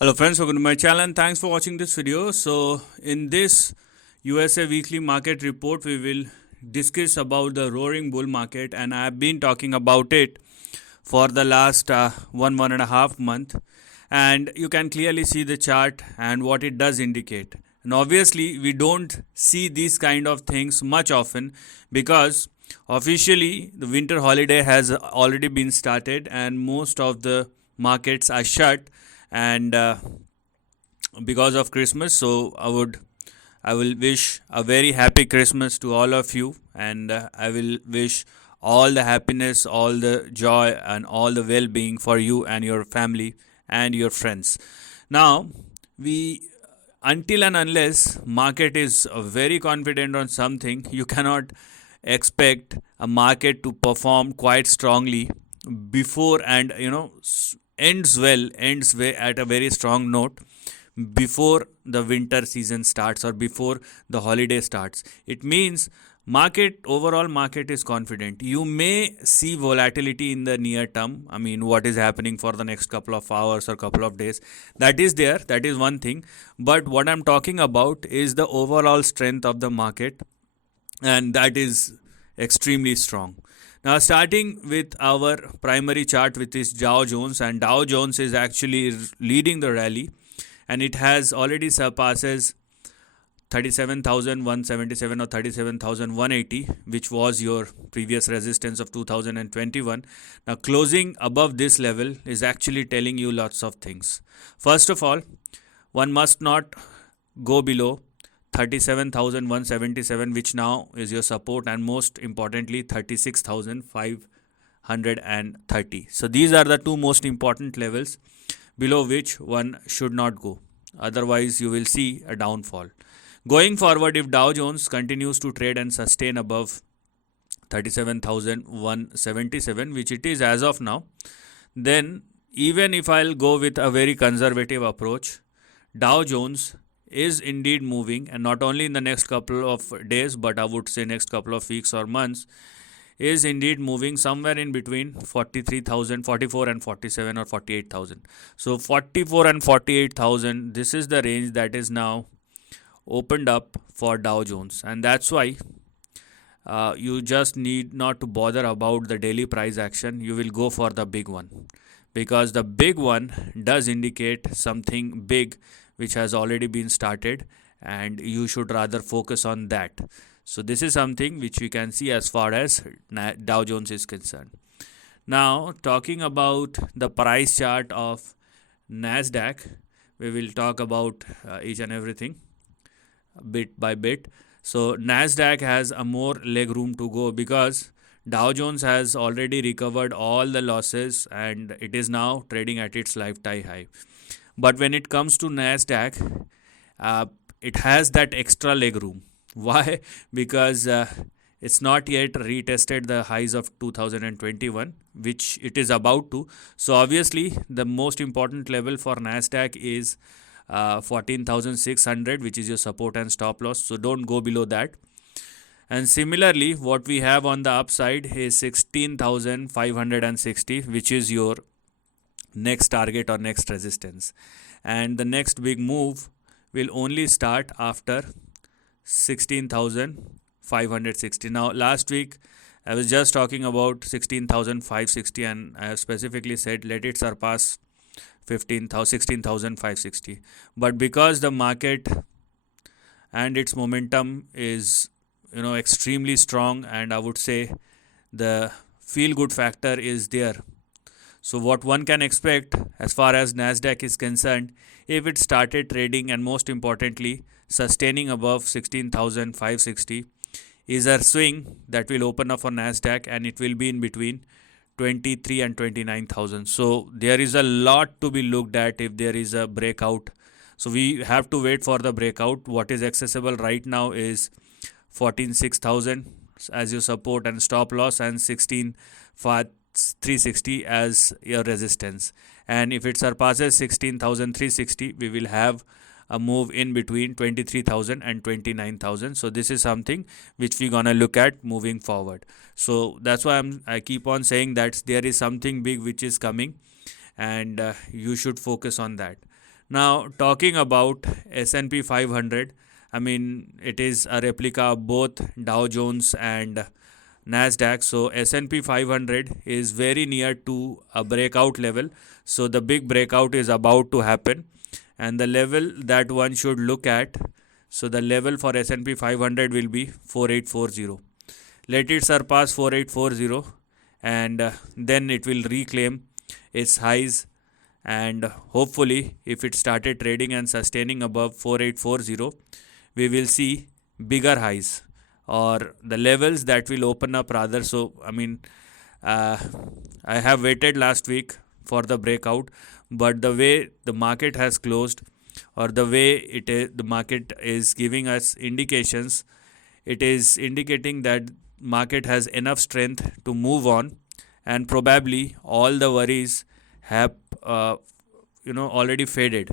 Hello friends, welcome to my channel and thanks for watching this video. So in this USA weekly market report, we will discuss about the roaring bull market, and I have been talking about it for the last one and a half month, and you can clearly see the chart and what it does indicate. And obviously we don't see these kind of things much often because officially the winter holiday has already been started and most of the markets are shut, and because of Christmas. So I will wish a very happy Christmas to all of you, and I will wish all the happiness, all the joy, and all the well-being for you and your family and your friends. Now, we until and unless market is very confident on something, you cannot expect a market to perform quite strongly before, and ends at a very strong note before the winter season starts or before the holiday starts. It means overall market is confident. You may see volatility in the near term. I mean, what is happening for the next couple of hours or couple of days, that is there, that is one thing. But what I'm talking about is the overall strength of the market, and that is extremely strong. Now, starting with our primary chart, which is Dow Jones, and Dow Jones is actually leading the rally, and it has already surpasses 37,177 or 37,180, which was your previous resistance of 2021. Now, closing above this level is actually telling you lots of things. First of all, one must not go below 37,177, which now is your support, and most importantly 36,530. So these are the two most important levels below which one should not go. Otherwise, you will see a downfall. Going forward, if Dow Jones continues to trade and sustain above 37,177, which it is as of now, then even if I'll go with a very conservative approach, Dow Jones is indeed moving, and not only in the next couple of days, but I would say next couple of weeks or months, is indeed moving somewhere in between 43,000, 44 and 47 or 48,000. So 44 and 48,000, this is the range that is now opened up for Dow Jones, and that's why you just need not to bother about the daily price action. You will go for the big one, because the big one does indicate something big which has already been started, and you should rather focus on that. So this is something which we can see as far as Dow Jones is concerned. Now, talking about the price chart of Nasdaq, we will talk about each and everything bit by bit. So Nasdaq has a more leg room to go, because Dow Jones has already recovered all the losses and it is now trading at its lifetime high. But when it comes to Nasdaq, it has that extra leg room. Why? Because it's not yet retested the highs of 2021, which it is about to. So obviously, the most important level for Nasdaq is 14,600, which is your support and stop loss. So don't go below that. And similarly, what we have on the upside is 16,560, which is your next target or next resistance. And the next big move will only start after 16,560. Now, last week I was just talking about 16,560, and I have specifically said let it surpass 16,560. But because the market and its momentum is extremely strong, and I would say the feel good factor is there. So what one can expect as far as Nasdaq is concerned, if it started trading and most importantly sustaining above 16,560, is a swing that will open up for Nasdaq, and it will be in between 23 and 29,000. So there is a lot to be looked at if there is a breakout. So we have to wait for the breakout. What is accessible right now is 14,600 as your support and stop loss, and 16,360 as your resistance. And if it surpasses 16,360, we will have a move in between 23,000 and 29,000. So this is something which we're gonna look at moving forward. So that's why I keep on saying that there is something big which is coming, and you should focus on that. Now, talking about S&P 500, I mean, it is a replica of both Dow Jones and Nasdaq. So S&P 500 is very near to a breakout level. So the big breakout is about to happen, and the level that one should look at. So the level for S&P 500 will be 4840. Let it surpass 4840, and then it will reclaim its highs, and hopefully if it started trading and sustaining above 4840, we will see bigger highs or the levels that will open up rather. So I mean, uh, I have waited last week for the breakout, but the way the market has closed, or the way the market is giving us indications, it is indicating that market has enough strength to move on, and probably all the worries have already faded,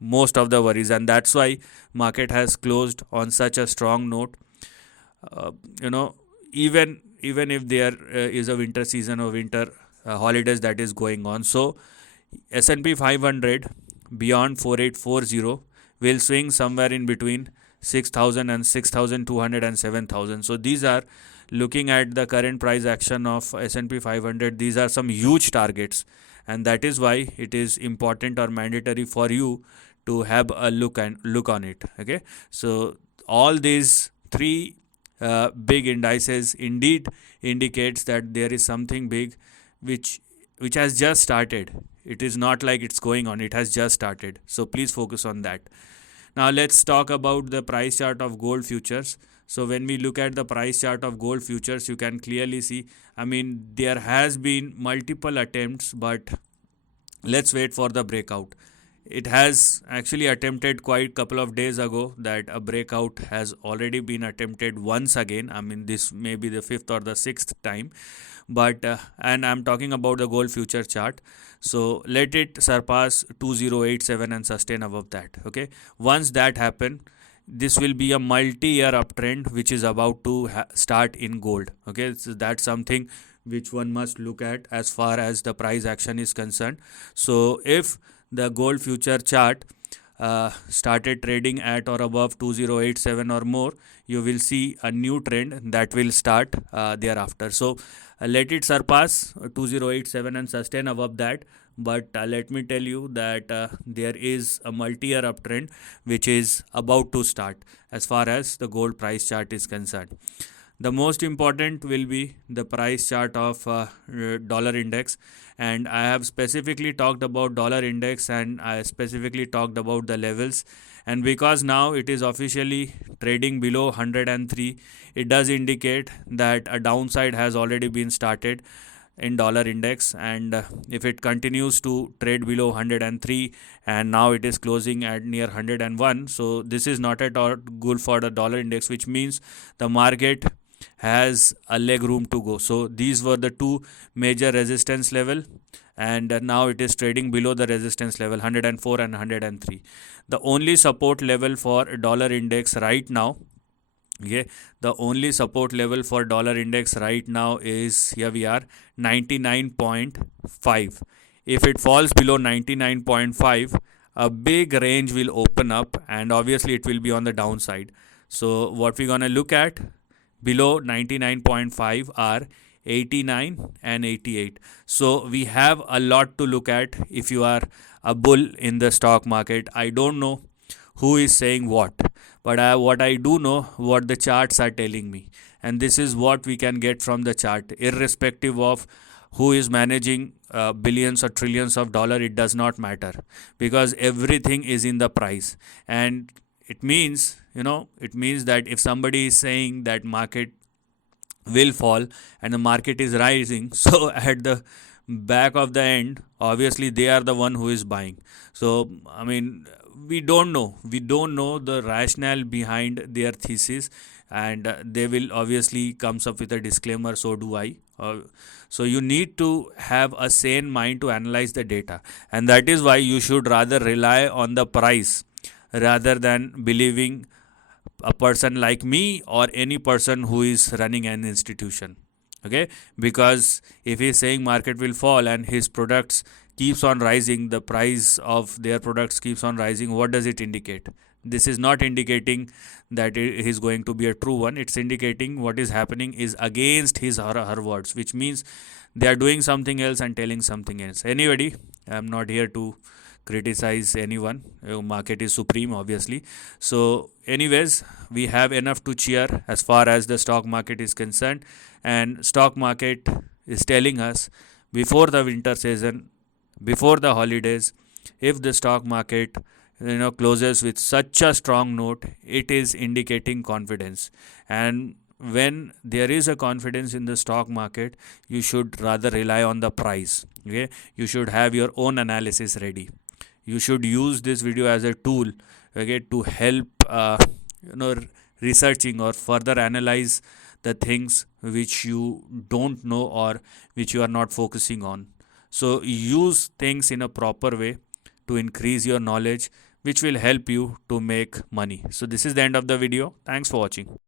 most of the worries, and that's why market has closed on such a strong note. uh, you know even if there is a winter season or winter holidays that is going on, so S&P 500 beyond 4840 will swing somewhere in between 6000 and 6200 and 7000. So these are, looking at the current price action of S&P 500, these are some huge targets, and that is why it is important or mandatory for you to have a look on it. Okay, so all these three big indices indeed indicates that there is something big which has just started. It is not like it's going on, it has just started. So please focus on that. Now let's talk about the price chart of gold futures. So when we look at the price chart of gold futures, you can clearly see, I mean, there has been multiple attempts, but let's wait for the breakout. It has actually attempted quite couple of days ago, that a breakout has already been attempted once again. I mean, this may be the fifth or the sixth time, but and I'm talking about the gold future chart. So let it surpass 2087 and sustain above that. Okay, once that happen, this will be a multi-year uptrend which is about to start in gold. Okay, so that's something which one must look at as far as the price action is concerned. So if the gold future chart started trading at or above 2087 or more, you will see a new trend that will start thereafter. So let it surpass 2087 and sustain above that. But let me tell you that there is a multi-year uptrend which is about to start as far as the gold price chart is concerned. The most important will be the price chart of dollar index, and I have specifically talked about dollar index, and I specifically talked about the levels. And because now it is officially trading below 103, it does indicate that a downside has already been started in dollar index. And if it continues to trade below 103, and now it is closing at near 101, so this is not at all good for the dollar index, which means the market has a leg room to go. So these were the two major resistance level, and now it is trading below the resistance level 104 and 103. The only support level for dollar index right now, okay, the only support level for dollar index right now is, here we are, 99.5. If it falls below 99.5, a big range will open up, and obviously it will be on the downside. So what we're going to look at below 99.5 are 89 and 88. So we have a lot to look at if you are a bull in the stock market. I don't know who is saying what, but what I do know, what the charts are telling me, and this is what we can get from the chart, irrespective of who is managing billions or trillions of dollars. It does not matter, because everything is in the price. And it means that if somebody is saying that market will fall and the market is rising, so at the back of the end, obviously they are the one who is buying. So I mean, we don't know the rationale behind their thesis, and they will obviously comes up with a disclaimer, so do I. So you need to have a sane mind to analyze the data, and that is why you should rather rely on the price rather than believing a person like me or any person who is running an institution. Okay, because if he is saying market will fall and his products keeps on rising, the price of their products keeps on rising, what does it indicate? This is not indicating that it is going to be a true one. It's indicating what is happening is against his or her words, which means they are doing something else and telling something else. Anybody, I'm not here to criticize anyone. Market is supreme, obviously. So anyways, we have enough to cheer as far as the stock market is concerned, and stock market is telling us before the winter season, before the holidays, if the stock market closes with such a strong note, it is indicating confidence. And when there is a confidence in the stock market, you should rather rely on the price. Okay, you should have your own analysis ready. You should use this video as a tool, okay, to help researching or further analyze the things which you don't know or which you are not focusing on. So use things in a proper way to increase your knowledge, which will help you to make money. So this is the end of the video. Thanks for watching.